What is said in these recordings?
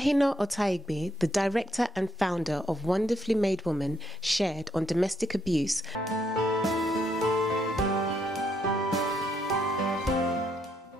Ehina Otaigbe, the director and founder of Wonderfully Made Woman, shared on domestic abuse.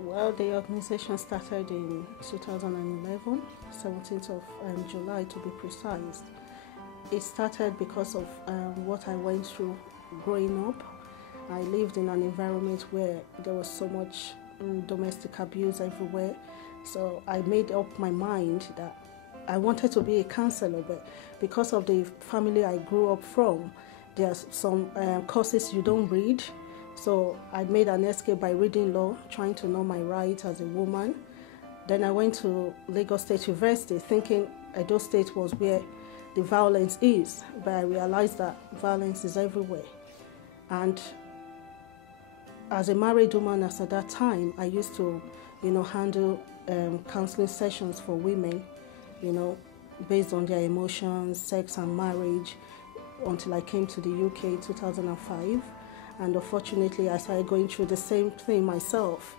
Well, the organization started in 2011, 17th of July to be precise. It started because of what I went through growing up. I lived in an environment where there was so much domestic abuse everywhere. So I made up my mind that I wanted to be a counselor, but because of the family I grew up from, there's some courses you don't read. So I made an escape by reading law, trying to know my rights as a woman. Then I went to Lagos State University thinking Edo State was where the violence is, but I realized that violence is everywhere. And as a married woman as at that time, I used to, handle counseling sessions for women, based on their emotions, sex and marriage, until I came to the UK in 2005. And unfortunately, I started going through the same thing myself.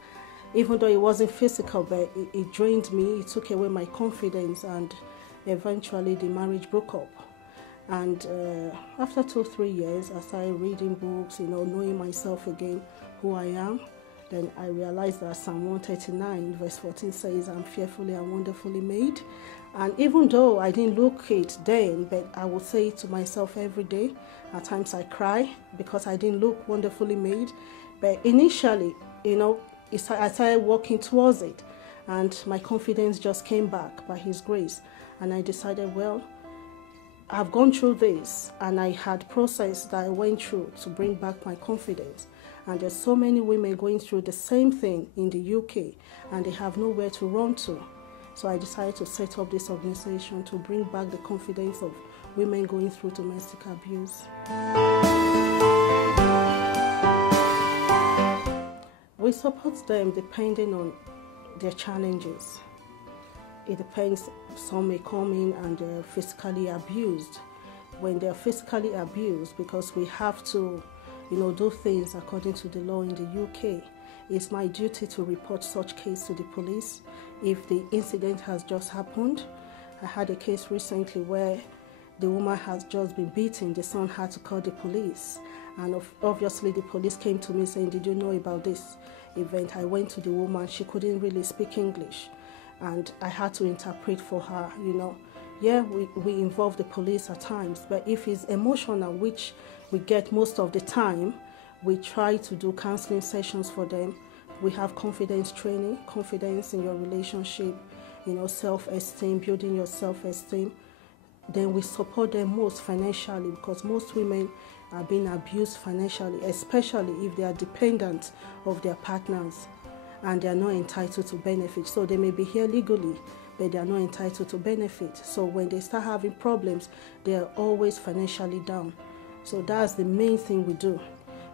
Even though it wasn't physical, but it drained me, it took away my confidence, and eventually the marriage broke up. And after 2-3 years, I started reading books, knowing myself again, who I am. Then I realized that Psalm 139 verse 14 says, I'm fearfully and wonderfully made. And even though I didn't look it then, but I would say it to myself every day. At times I cry because I didn't look wonderfully made. But initially, I started walking towards it. And my confidence just came back by His grace. And I decided, well, I've gone through this, and I had process that I went through to bring back my confidence. And there's so many women going through the same thing in the UK, and they have nowhere to run to. So I decided to set up this organization to bring back the confidence of women going through domestic abuse. We support them depending on their challenges. It depends, some may come in and they're physically abused. When they're physically abused, because we have to do things according to the law in the UK, it's my duty to report such case to the police if the incident has just happened. I had a case recently where the woman has just been beaten. The son had to call the police, and obviously the police came to me saying, did you know about this event? I went to the woman. She couldn't really speak English, and I had to interpret for her. Yeah, we involve the police at times, but if it's emotional, which we get most of the time, we try to do counseling sessions for them. We have confidence training, confidence in your relationship, self-esteem, building your self-esteem. Then we support them most financially, because most women are being abused financially, especially if they are dependent of their partners and they are not entitled to benefit. So they may be here legally, but they are not entitled to benefit. So when they start having problems, they are always financially down. So that's the main thing we do,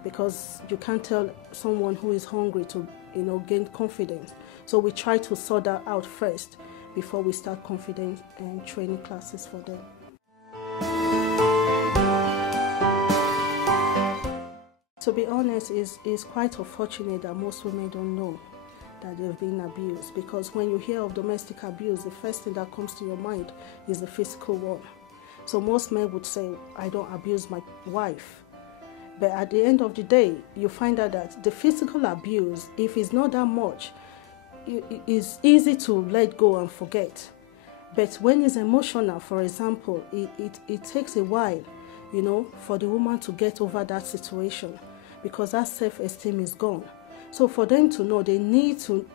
because you can't tell someone who is hungry to, gain confidence. So we try to sort that out first before we start confidence and training classes for them. To be honest, it's quite unfortunate that most women don't know that they've been abused, because when you hear of domestic abuse, the first thing that comes to your mind is the physical one. So most men would say, I don't abuse my wife. But at the end of the day, you find out that the physical abuse, if it's not that much, it's easy to let go and forget. But when it's emotional, for example, it takes a while, for the woman to get over that situation, because that self-esteem is gone. So for them to know, they need to,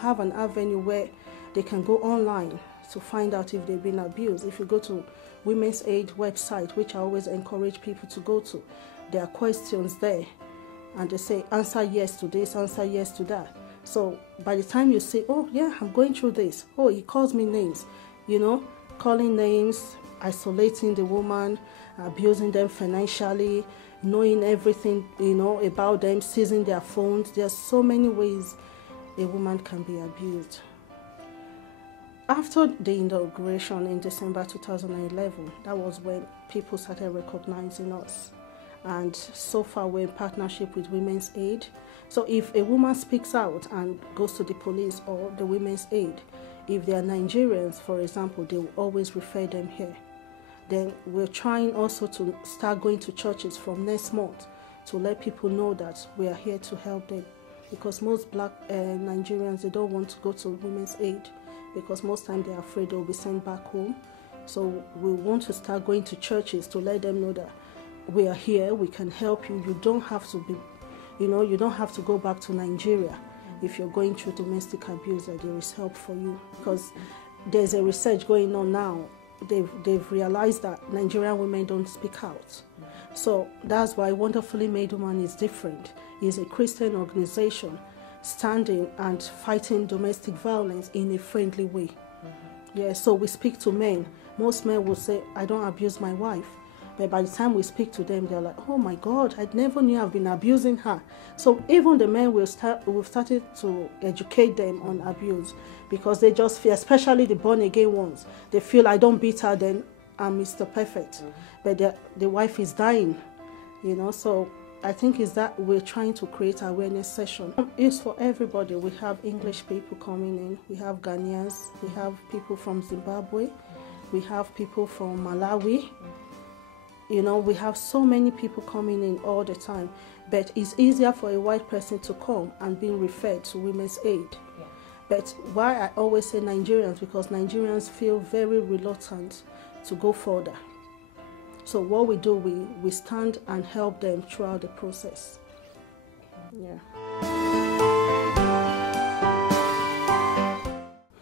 have an avenue where they can go online to find out if they've been abused. If you go to Women's Aid website, which I always encourage people to go to, there are questions there, and they say, answer yes to this, answer yes to that. So by the time you say, oh yeah, I'm going through this, oh, he calls me names, calling names, isolating the woman, abusing them financially, knowing everything, about them, seizing their phones. There's so many ways a woman can be abused. After the inauguration in December 2011, that was when people started recognizing us. And so far we're in partnership with Women's Aid. So if a woman speaks out and goes to the police or the Women's Aid, If they are Nigerians, for example, they will always refer them here. Then we're trying also to start going to churches from next month to let people know that we are here to help them. Because most black Nigerians, they don't want to go to Women's Aid because most times they're afraid they'll be sent back home. So we want to start going to churches to let them know that we are here, we can help you. You don't have to be, you don't have to go back to Nigeria if you're going through domestic abuse, that there is help for you. Because there's a research going on now. They've realized that Nigerian women don't speak out. So that's why Wonderfully Made Woman is different. It's a Christian organization standing and fighting domestic violence in a friendly way. Yeah, so we speak to men. Most men will say, I don't abuse my wife. But by the time we speak to them, they're like, oh my God, I never knew I've been abusing her. So even the men, we've started to educate them on abuse, because they just feel, especially the born again ones, they feel I don't beat her, then I'm Mr. Perfect. But the wife is dying, so I think is that we're trying to create awareness session. It's for everybody. We have English people coming in, we have Ghanaians, we have people from Zimbabwe, we have people from Malawi. We have so many people coming in all the time, but it's easier for a white person to come and being referred to Women's Aid. Yeah. But why I always say Nigerians, because Nigerians feel very reluctant to go further. So what we do, we stand and help them throughout the process. Yeah.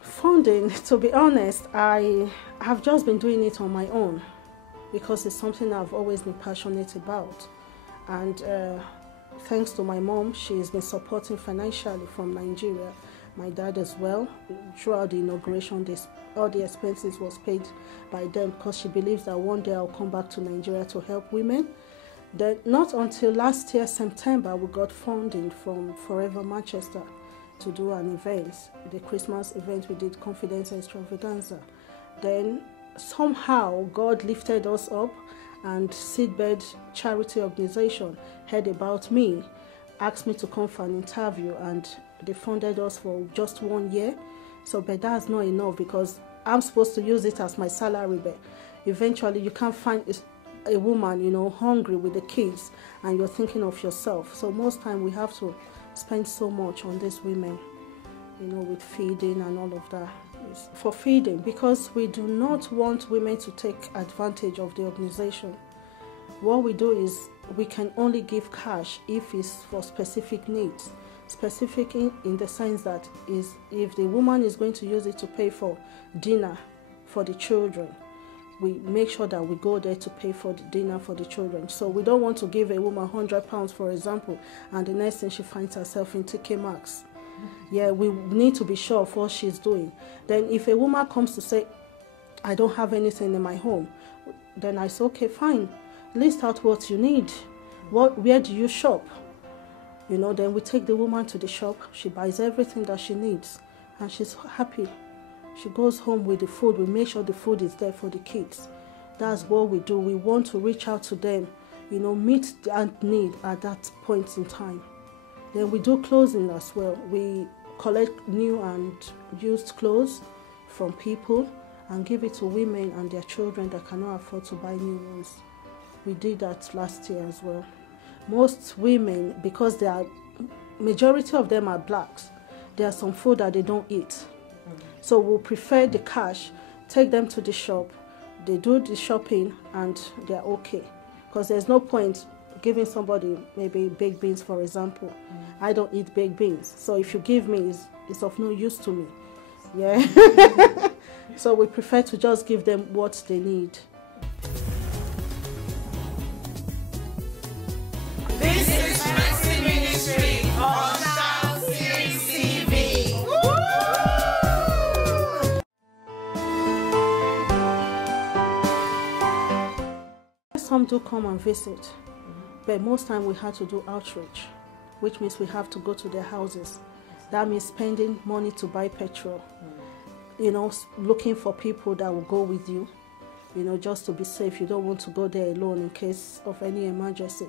Funding, to be honest, I have just been doing it on my own, because it's something I've always been passionate about. And thanks to my mom, she's been supporting financially from Nigeria. My dad as well. Throughout the inauguration, all the expenses was paid by them, because she believes that one day I'll come back to Nigeria to help women. Then not until last year, September, we got funding from Forever Manchester to do an event, the Christmas event we did, Confidence Extravaganza. Then somehow God lifted us up, and Seedbed Charity Organization heard about me, asked me to come for an interview, and they funded us for just 1 year. So, but that's not enough, because I'm supposed to use it as my salary, but eventually you can't find a woman, hungry with the kids, and you're thinking of yourself. So most time we have to spend so much on these women, with feeding and all of that. For feeding, because we do not want women to take advantage of the organization. What we do is we can only give cash if it's for specific needs. Specific in the sense that is if the woman is going to use it to pay for dinner for the children, we make sure that we go there to pay for the dinner for the children. So we don't want to give a woman £100, for example, and the next thing she finds herself in TK Maxx. Yeah, we need to be sure of what she's doing. Then if a woman comes to say, I don't have anything in my home, then I say, okay, fine. List out what you need. Where do you shop? Then we take the woman to the shop. She buys everything that she needs, and she's happy. She goes home with the food. We make sure the food is there for the kids. That's what we do. We want to reach out to them, meet that need at that point in time. Then we do clothing as well. We collect new and used clothes from people and give it to women and their children that cannot afford to buy new ones. We did that last year as well. Most women, because majority of them are blacks, there are some food that they don't eat. So we'll prefer the cash, take them to the shop, they do the shopping, and they're okay. Because there's no point giving somebody maybe baked beans, for example. I don't eat baked beans, so if you give me, it's of no use to me. Yeah. So we prefer to just give them what they need. This is Mercy Ministry on Now Series TV. Some do come and visit, but most time we have to do outreach, which means we have to go to their houses. That means spending money to buy petrol, looking for people that will go with you, just to be safe. You don't want to go there alone in case of any emergency.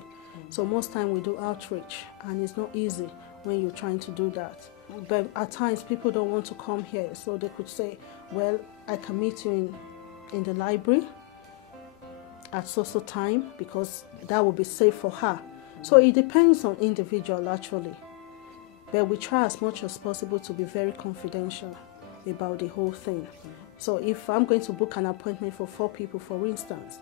So most time we do outreach, and it's not easy when you're trying to do that. but at times people don't want to come here, so they could say, well, I can meet you in the library at so time, because that will be safe for her. So it depends on individual actually, but we try as much as possible to be very confidential about the whole thing. So if I'm going to book an appointment for 4 people, for instance,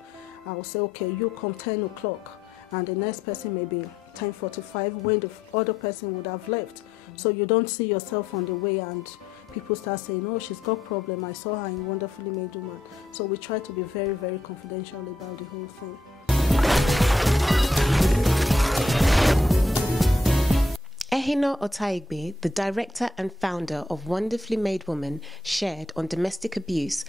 I will say, okay, you come 10 o'clock, and the next person may be 10:45 when the other person would have left. So you don't see yourself on the way and people start saying, oh, she's got problem, I saw her in Wonderfully Made Woman. So we try to be very, very confidential about the whole thing. Ehino Otaigbe, the director and founder of Wonderfully Made Woman, shared on domestic abuse